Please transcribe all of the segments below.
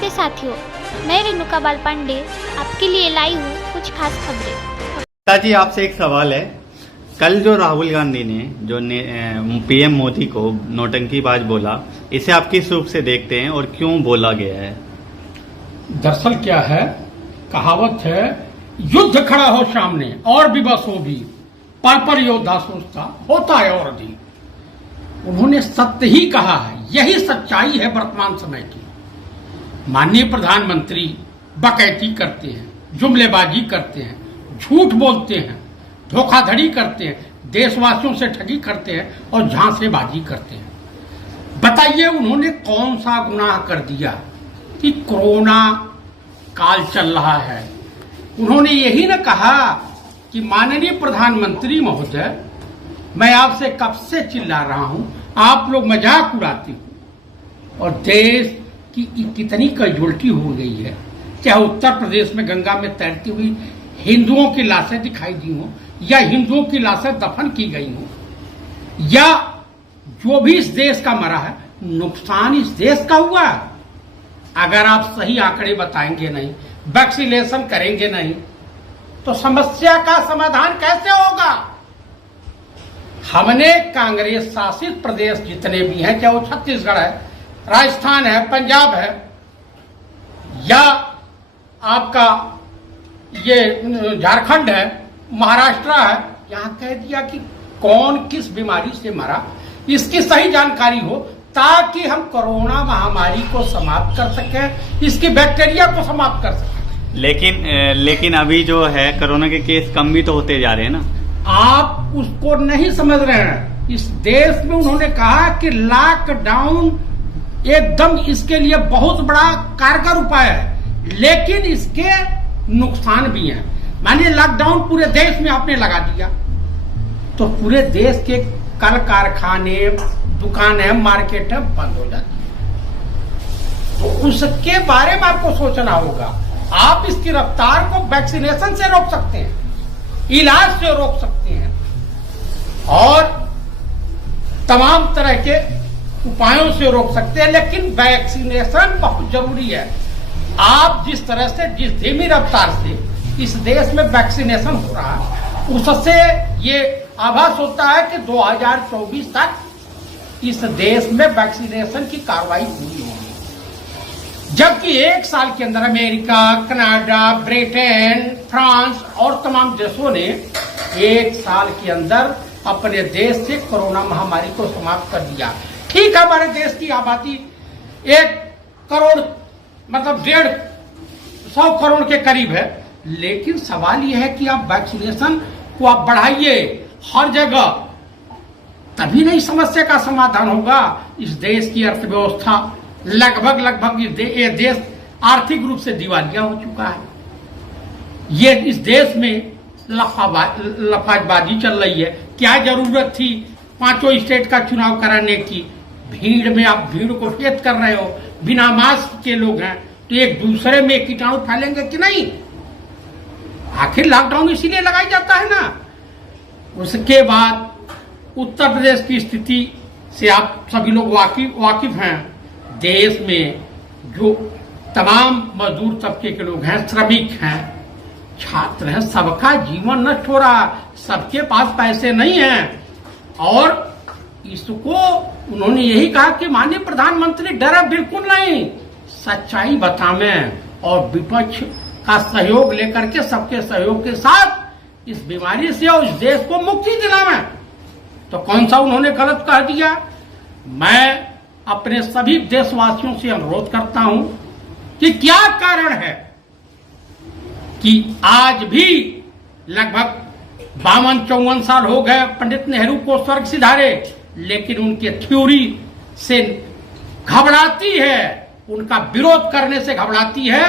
नमस्ते साथियों, मैं रेणुका बाल पांडे आपके लिए लाई हूँ कुछ खास खबरें। ताजी आपसे एक सवाल है। कल जो राहुल गांधी ने जो पीएम मोदी को नौटंकीबाज बोला, इसे आप किस रूप से देखते हैं और क्यों बोला गया है? दरअसल क्या है, कहावत है, युद्ध खड़ा हो सामने और भी बस हो भी, पर योद्धा सोचता होता है और भी। उन्होंने सत्य ही कहा है, यही सच्चाई है वर्तमान समय की। माननीय प्रधानमंत्री डकैती करते हैं, जुमलेबाजी करते हैं, झूठ बोलते हैं, धोखाधड़ी करते हैं, देशवासियों से ठगी करते हैं और झांसेबाजी करते हैं। बताइए उन्होंने कौन सा गुनाह कर दिया कि कोरोना काल चल रहा है। उन्होंने यही न कहा कि माननीय प्रधानमंत्री महोदय, मैं आपसे कब से चिल्ला रहा हूं, आप लोग मजाक उड़ाते हो और देश की कितनी कैजुअल्टी हो गई है। चाहे उत्तर प्रदेश में गंगा में तैरती हुई हिंदुओं की लाशें दिखाई दी हो, या हिंदुओं की लाशें दफन की गई हो, या जो भी इस देश का मरा है, नुकसान इस देश का हुआ। अगर आप सही आंकड़े बताएंगे नहीं, वैक्सीनेशन करेंगे नहीं, तो समस्या का समाधान कैसे होगा? हमने कांग्रेस शासित प्रदेश जितने भी हैं, चाहे वो छत्तीसगढ़ है, राजस्थान है, पंजाब है, या आपका ये झारखंड है, महाराष्ट्र है, यहां कह दिया कि कौन किस बीमारी से मरा, इसकी सही जानकारी हो, ताकि हम कोरोना महामारी को समाप्त कर सकें, इसकी बैक्टीरिया को समाप्त कर सकें। लेकिन अभी जो है कोरोना के केस कम भी तो होते जा रहे हैं ना। आप उसको नहीं समझ रहे हैं। इस देश में उन्होंने कहा कि लॉकडाउन एकदम इसके लिए बहुत बड़ा कारगर उपाय है, लेकिन इसके नुकसान भी हैं। मानिए लॉकडाउन पूरे देश में आपने लगा दिया, तो पूरे देश के कल कारखाने, दुकानें, मार्केट बंद हो जाती है। तो उसके बारे में आपको सोचना होगा। आप इसकी रफ्तार को वैक्सीनेशन से रोक सकते हैं, इलाज से रोक सकते हैं, और तमाम तरह के उपायों से रोक सकते हैं, लेकिन वैक्सीनेशन बहुत जरूरी है। आप जिस तरह से, जिस धीमी रफ्तार से इस देश में वैक्सीनेशन हो रहा है, उससे ये आभास होता है कि 2024 तक इस देश में वैक्सीनेशन की कार्रवाई पूरी होगी। जबकि एक साल के अंदर अमेरिका, कनाडा, ब्रिटेन, फ्रांस और तमाम देशों ने एक साल के अंदर अपने देश से कोरोना महामारी को समाप्त कर दिया। ठीक है, हमारे देश की आबादी 1 करोड़ मतलब 150 करोड़ के करीब है, लेकिन सवाल यह है कि आप वैक्सीनेशन को आप बढ़ाइए हर जगह, तभी नहीं समस्या का समाधान होगा। इस देश की अर्थव्यवस्था लगभग ये देश आर्थिक रूप से दिवालिया हो चुका है। ये इस देश में लफाजबाजी चल रही है। क्या जरूरत थी 5 स्टेट का चुनाव कराने की? भीड़ में आप भीड़ को फेत कर रहे हो, बिना मास्क के लोग हैं, तो एक दूसरे में कीटाणु फैलेंगे कि नहीं? आखिर लॉकडाउन इसीलिए लगाया जाता है ना। उसके बाद उत्तर प्रदेश की स्थिति से आप सभी लोग वाकिफ हैं। देश में जो तमाम मजदूर तबके के लोग हैं, श्रमिक हैं, छात्र हैं, सबका जीवन नष्ट हो रहा, सबके पास पैसे नहीं हैं, और इसको उन्होंने यही कहा कि माननीय प्रधानमंत्री डरे बिल्कुल नहीं, सच्चाई बतावें और विपक्ष का सहयोग लेकर के, सबके सहयोग के साथ इस बीमारी से और इस देश को मुक्ति दिलावें। तो कौन सा उन्होंने गलत कह दिया? मैं अपने सभी देशवासियों से अनुरोध करता हूं कि क्या कारण है कि आज भी लगभग 52-54 साल हो गए पंडित नेहरू को स्वर्ग सिधारे, लेकिन उनके थ्योरी से घबराती है, उनका विरोध करने से घबराती है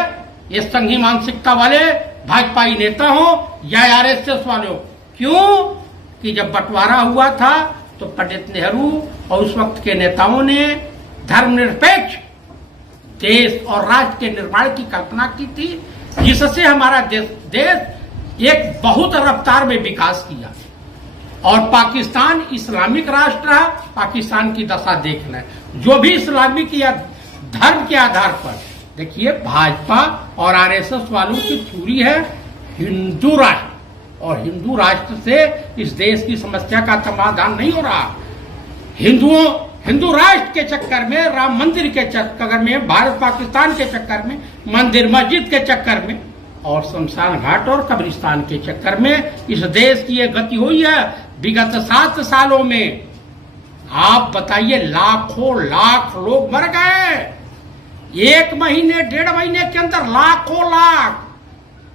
ये संघी मानसिकता वाले भाजपाई नेता हो या आरएसएस वाले हो। क्यों? कि जब बंटवारा हुआ था तो पंडित नेहरू और उस वक्त के नेताओं ने धर्मनिरपेक्ष देश और राज्य के निर्माण की कल्पना की थी, जिससे हमारा देश एक बहुत रफ्तार में विकास किया। और पाकिस्तान इस्लामिक राष्ट्र है, पाकिस्तान की दशा देख लें। जो भी इस्लामिक या धर्म के आधार पर देखिए, भाजपा और आरएसएस वालों की थ्योरी है हिंदू राष्ट्र, और हिंदू राष्ट्र से इस देश की समस्या का समाधान नहीं हो रहा। हिंदू राष्ट्र के चक्कर में, राम मंदिर के चक्कर में, भारत पाकिस्तान के चक्कर में, मंदिर मस्जिद के चक्कर में और शमशान घाट और कब्रिस्तान के चक्कर में इस देश की ये गति हुई है विगत 7 सालों में। आप बताइए, लाखों लाख लोग मर गए 1 महीने 1.5 महीने के अंदर, लाखों लाख।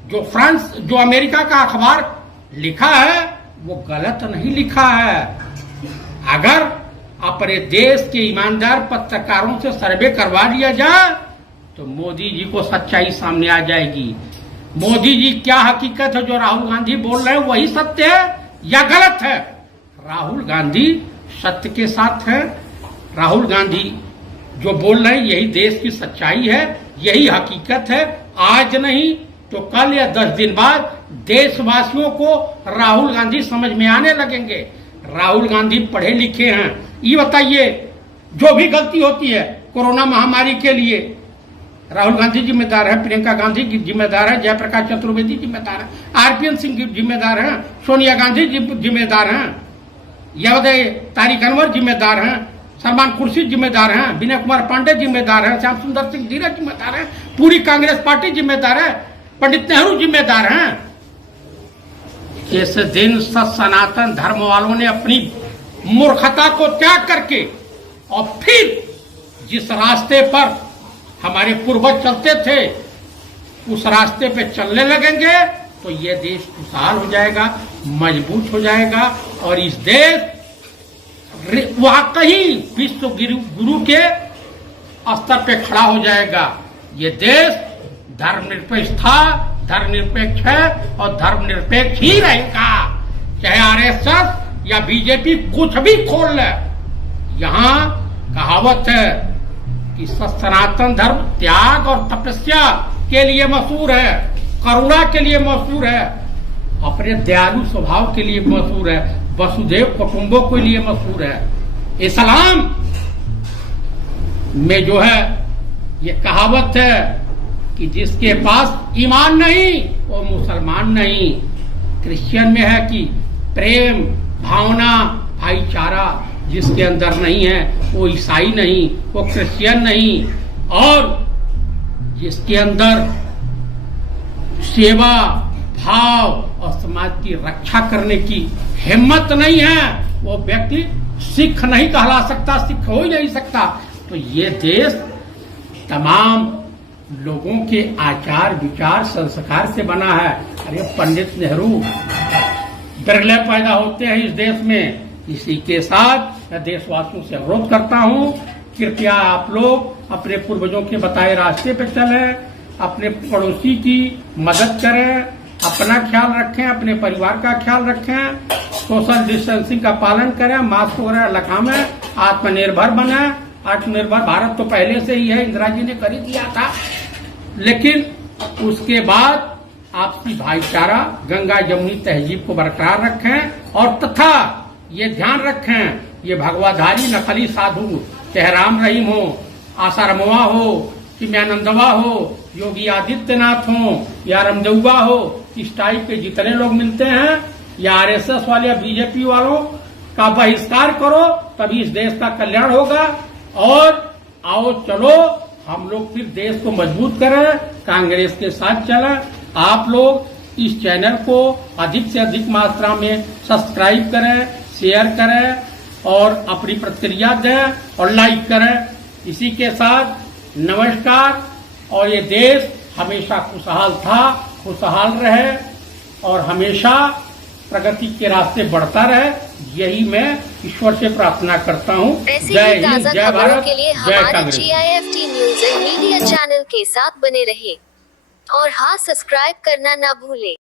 जो अमेरिका का अखबार लिखा है वो गलत नहीं लिखा है। अगर अपने देश के ईमानदार पत्रकारों से सर्वे करवा लिया जाए तो मोदी जी को सच्चाई सामने आ जाएगी। मोदी जी क्या हकीकत है जो राहुल गांधी बोल रहे हैं वही सत्य है या गलत है? राहुल गांधी सत्य के साथ है। राहुल गांधी जो बोल रहे हैं यही देश की सच्चाई है, यही हकीकत है। आज नहीं तो कल या 10 दिन बाद देशवासियों को राहुल गांधी समझ में आने लगेंगे। राहुल गांधी पढ़े लिखे हैं। ये बताइए, जो भी गलती होती है कोरोना महामारी के लिए राहुल गांधी जिम्मेदार है, प्रियंका गांधी जिम्मेदार है, जयप्रकाश चतुर्वेदी जिम्मेदार है, आरपीएन सिंह जिम्मेदार हैं, सोनिया गांधी जिम्मेदार हैं, या तारिक अनवर जिम्मेदार हैं, सलमान खुर्शीद जिम्मेदार हैं, विनय कुमार पांडे जिम्मेदार हैं, श्याम सुंदर सिंह धीरज जिम्मेदार हैं, पूरी कांग्रेस पार्टी जिम्मेदार है, पंडित नेहरू जिम्मेदार हैं। इस दिन सनातन धर्म वालों ने अपनी मूर्खता को त्याग करके और फिर जिस रास्ते पर हमारे पूर्वज चलते थे उस रास्ते पे चलने लगेंगे तो ये देश खुशहाल हो जाएगा, मजबूत हो जाएगा और इस देश वाकई विश्व गुरु के स्तर पे खड़ा हो जाएगा। ये देश धर्मनिरपेक्ष है और धर्मनिरपेक्ष ही रहेगा, चाहे आरएसएस या बीजेपी कुछ भी खोल ले। यहाँ कहावत है कि सनातन धर्म त्याग और तपस्या के लिए मशहूर है, करुणा के लिए मशहूर है, अपने दयालु स्वभाव के लिए मशहूर है, वसुधैव कुटुंबों के लिए मशहूर है। इस्लाम में जो है ये कहावत है कि जिसके पास ईमान नहीं वो मुसलमान नहीं। क्रिश्चियन में है कि प्रेम, भावना, भाईचारा जिसके अंदर नहीं है वो ईसाई नहीं, वो क्रिश्चियन नहीं, और जिसके अंदर सेवा भाव और समाज की रक्षा करने की हिम्मत नहीं है वो व्यक्ति सिख नहीं कहला सकता, सिख हो ही नहीं सकता। तो ये देश तमाम लोगों के आचार विचार संस्कार से बना है। अरे पंडित नेहरू बिरले पैदा होते हैं इस देश में। इसी के साथ मैं देशवासियों से अनुरोध करता हूं, कृपया आप लोग अपने पूर्वजों के बताए रास्ते पर चलें, अपने पड़ोसी की मदद करें, अपना ख्याल रखें, अपने परिवार का ख्याल रखें, सोशल डिस्टेंसिंग का पालन करें, मास्क वगैरह लगाएं, आत्मनिर्भर बने। आत्मनिर्भर भारत तो पहले से ही है, इंदिरा जी ने कर ही दिया था, लेकिन उसके बाद आपसी भाईचारा, गंगा जमुनी तहजीब को बरकरार रखें और तथा ये ध्यान रखें, ये भगवाधारी नकली साधु चाहे राम रहीम हो, आशा रमवा हो, चिन्मयानंदवा हो, योगी आदित्यनाथ हो या रामदेववा हो, इस टाइप के जितने लोग मिलते हैं या आरएसएस वाले या बीजेपी वालों का बहिष्कार करो, तभी इस देश का कल्याण होगा। और आओ चलो हम लोग फिर देश को मजबूत करें, कांग्रेस के साथ चलें। आप लोग इस चैनल को अधिक से अधिक मात्रा में सब्सक्राइब करें, शेयर करें और अपनी प्रतिक्रिया दें और लाइक करें। इसी के साथ नमस्कार। और ये देश हमेशा खुशहाल था, खुशहाल रहे और हमेशा प्रगति के रास्ते बढ़ता रहे, यही मैं ईश्वर से प्रार्थना करता हूँ। जय हिंद, जय भारत, जय Congress. GIFT news and media channel के साथ बने रहे और हाँ, सब्सक्राइब करना ना भूले।